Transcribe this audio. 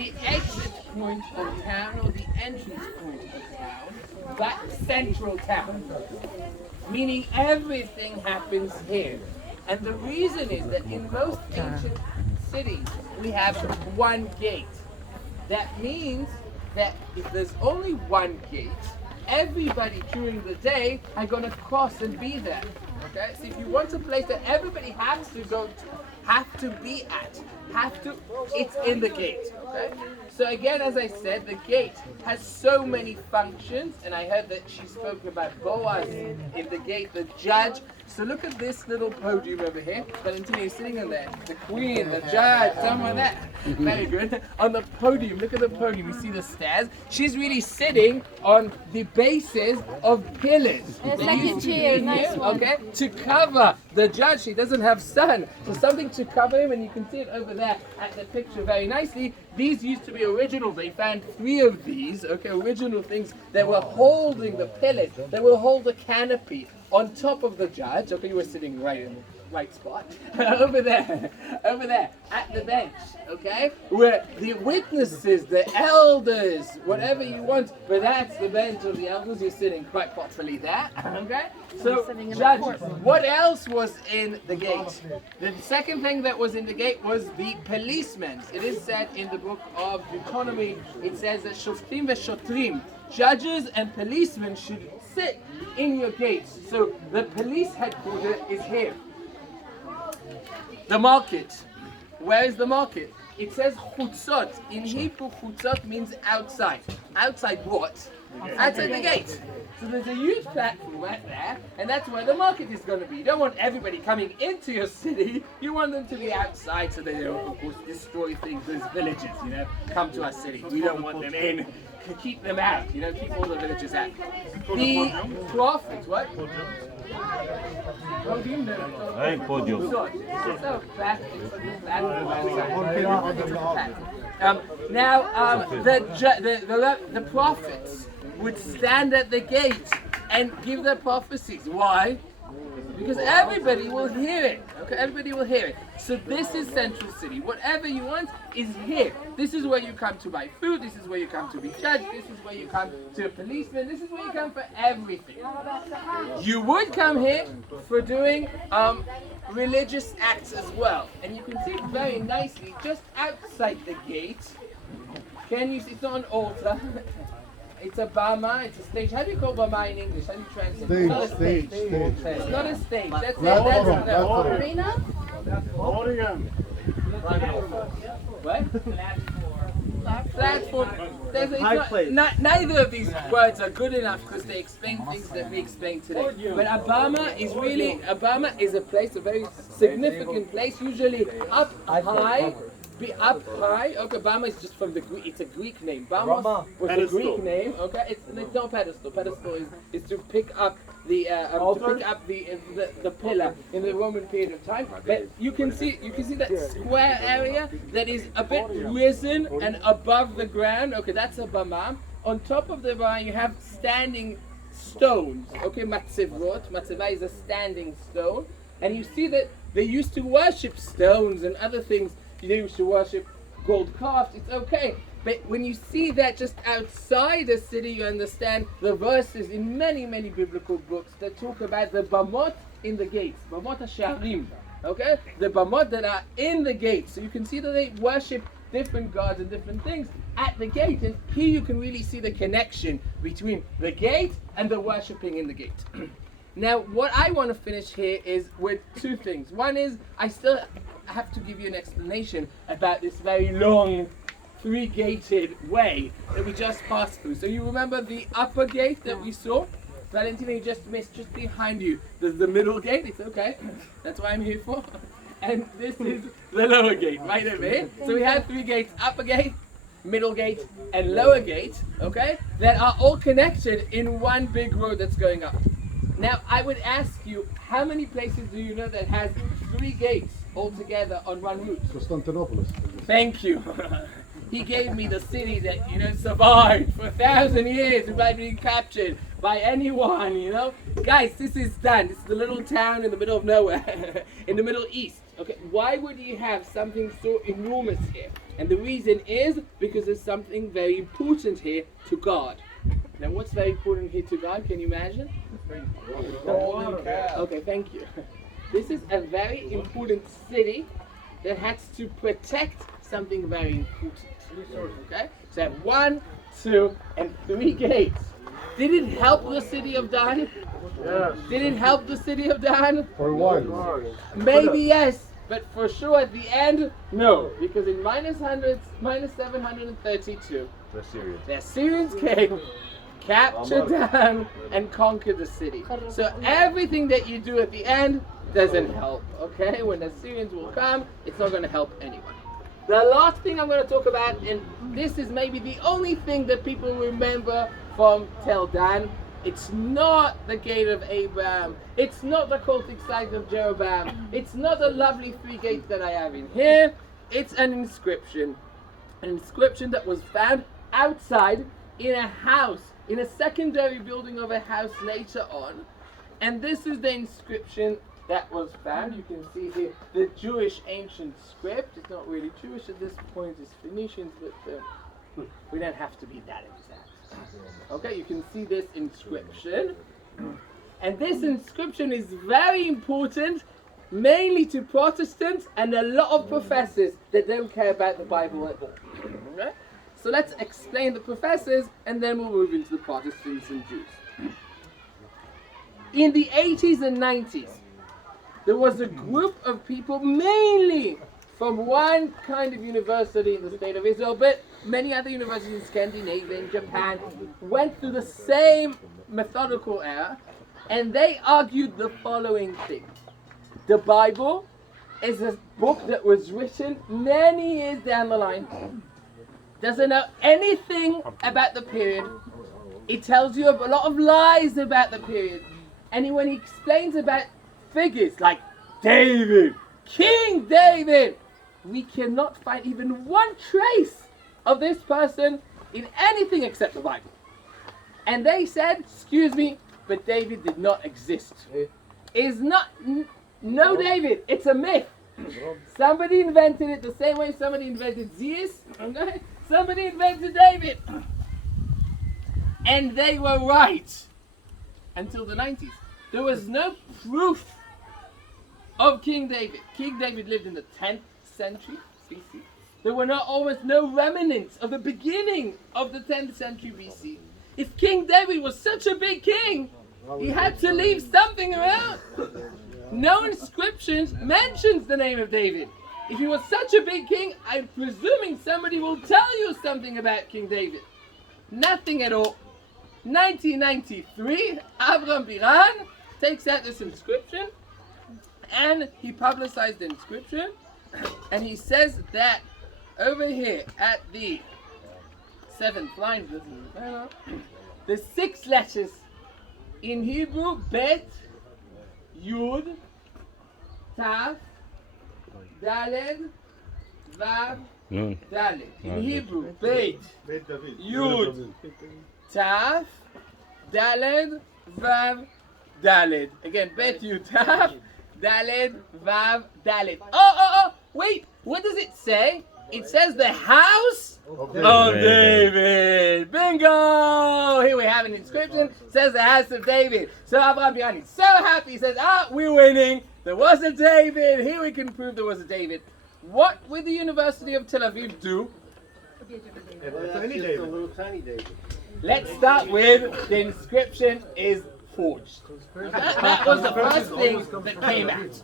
the exit point of town or the entrance point of town, that central town. Meaning everything happens here. And the reason is that in most ancient cities, we have one gate. That means that if there's only one gate, everybody during the day are going to cross and be there. Okay? So if you want a place that everybody has to go to, have to be at, it's in the gate. Okay? So again, as I said, the gate has so many functions, and I heard that she spoke about Boaz in the gate, the judge. So look at this little podium over here. Valentina is sitting on there. The queen, the judge, someone there. Very good. On the podium, look at the podium. You see the stairs. She's really sitting on the bases of pillars. It's like a chair, nice one. Okay, to cover the judge. She doesn't have sun, so something to cover him, and you can see it over there at the picture very nicely. These used to be original. They found 3 of these, okay, original things that were holding the pillars, that will hold the canopy on top of the judge. Okay, you were sitting right in the right spot. over there at the bench, okay, where the witnesses, the elders, whatever you want, but that's the bench of the elders. You're sitting quite properly there, okay. So, judges. What else was in the gate? The second thing that was in the gate was the policemen. It is said in the book of Deuteronomy, it says that shoftim v'shotrim, judges and policemen should sit in your gates. So the police headquarters is here. The market. Where is the market? It says chutzot. In Hebrew, chutzot means outside. Outside what? Outside the gate. So there's a huge platform right there, and that's where the market is going to be. You don't want everybody coming into your city. You want them to be outside so they don't, of course, destroy things. Those villages, come to our city. We don't want them in. Keep them out, keep all the villagers out. The prophets, what? Podium. Now, the prophets would stand at the gate and give their prophecies. Why? Because everybody will hear it. Okay, everybody will hear it. So this is Central City. Whatever you want is here. This is where you come to buy food. This is where you come to be judged. This is where you come to a policeman. This is where you come for everything. You would come here for doing religious acts as well. And you can see it very nicely just outside the gate. Can you see? It's not an altar. It's a bama, it's a stage. How do you call bama in English? How do you translate it? It's not a stage. It's not a stage. That's the arena? What? Platform. Neither of these words are good enough because they explain things that we explained today. But Abama is a place, a very significant place, usually up high. Be up high. Okay, Bama is just from the Greek. It's a Greek name. Bama was a Greek name. Okay, it's not pedestal. Pedestal is to pick up the pillar in the Roman period of time. But you can see that square area that is a bit risen and above the ground. Okay, that's a Bama. On top of the Bama, you have standing stones. Okay, matzevot. Matzeva is a standing stone, and you see that they used to worship stones and other things. They used to worship gold calves, it's okay. But when you see that just outside the city, you understand the verses in many, many biblical books that talk about the bamot in the gates, bamot hasharim, okay? The bamot that are in the gates. So you can see that they worship different gods and different things at the gate. And here you can really see the connection between the gate and the worshipping in the gate. Now, what I want to finish here is with 2 things. One is, I still have to give you an explanation about this very long 3-gated way that we just passed through. So you remember the upper gate that we saw? Valentina, you just missed just behind you. There's the middle gate. It's okay. That's what I'm here for. And this is the lower gate, right over here. So we have 3 gates: upper gate, middle gate, and lower gate, okay? That are all connected in one big road that's going up. Now, I would ask you, how many places do you know that has 3 gates all together on one route? Constantinople. Thank you. He gave me the city that, survived for 1,000 years without being captured by anyone, Guys, this is done. This is the little town in the middle of nowhere, in the Middle East. Okay, why would you have something so enormous here? And the reason is because there's something very important here to God. Now, what's very important here to God? Can you imagine? Okay, thank you. This is a very important city that has to protect something very important. Okay? So, 1, 2, and 3 gates. Did it help the city of Dan? Yes. Did it help the city of Dan? For one. Maybe yes, but for sure at the end, no. Because in minus 732, the Assyrians came, captured Dan, and conquered the city. So everything that you do at the end doesn't help, okay? When the Assyrians will come, it's not going to help anyone. The last thing I'm going to talk about, and this is maybe the only thing that people remember from Tel Dan, it's not the gate of Abraham, it's not the cultic site of Jeroboam, it's not the lovely 3 gates that I have in here, it's an inscription that was found outside in a house, in a secondary building of a house later on, and this is the inscription that was found. You can see here the Jewish ancient script. It's not really Jewish at this point, it's Phoenicians, but we don't have to be that exact. Okay, you can see this inscription. And this inscription is very important, mainly to Protestants and a lot of professors that don't care about the Bible at all. Okay? So let's explain the professors and then we'll move into the Protestants and Jews. In the 80s and 90s, there was a group of people, mainly from one kind of university in the state of Israel, but many other universities in Scandinavia and Japan went through the same methodical error, and they argued the following thing. The Bible is a book that was written many years down the line, doesn't know anything about the period. It tells you a lot of lies about the period. And when he explains about figures like David, King David, we cannot find even one trace of this person in anything except the Bible. And they said, excuse me, but David did not exist. Is not no David, it's a myth. Somebody invented it the same way somebody invented Zeus, okay? Somebody invented David. And they were right until the 90s. There was no proof of King David. King David lived in the 10th century BC. There were almost no remnants of the beginning of the 10th century BC. If King David was such a big king, he had to leave something around. No inscriptions mentions the name of David. If he was such a big king, I'm presuming somebody will tell you something about King David. Nothing at all. 1993, Avram Biran takes out this inscription and he publicized the inscription, and he says that over here at the 7th line, the 6 letters in Hebrew, Bet, Yud, Tav, Daled, Vav, Daled. In Hebrew, Bet, Yud, Tav, Daled, Vav, Daled. Again, Bet, Yud, Tav, Daled, Vav, Daled. Oh, wait, what does it say? It says the house of David. Bingo! Here we have an inscription. It says the house of David. So Abraham Biran is so happy. He says, we're winning. There was a David. Here we can prove there was a David. What would the University of Tel Aviv do? Tiny David. Let's start with the inscription is forged. That was the first thing that came out.